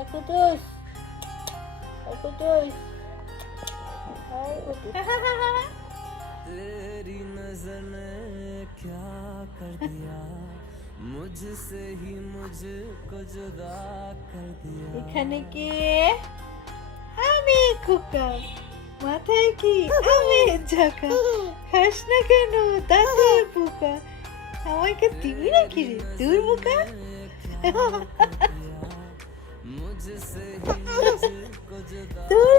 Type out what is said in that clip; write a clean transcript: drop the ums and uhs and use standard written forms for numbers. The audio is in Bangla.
Akutus. Akutus. तेरी नजर ने क्या कर दिया मुझसे ही मुझको जुदा कर दिया এখানে কে? আমি খোকা। মাথায় কি আমের ঝাঁকা? খাস না কেন দাঁতে পোকা? আমাকে দিবি নাকি রে তোর বোকা? मुझसे ही मुझको जुदा তোর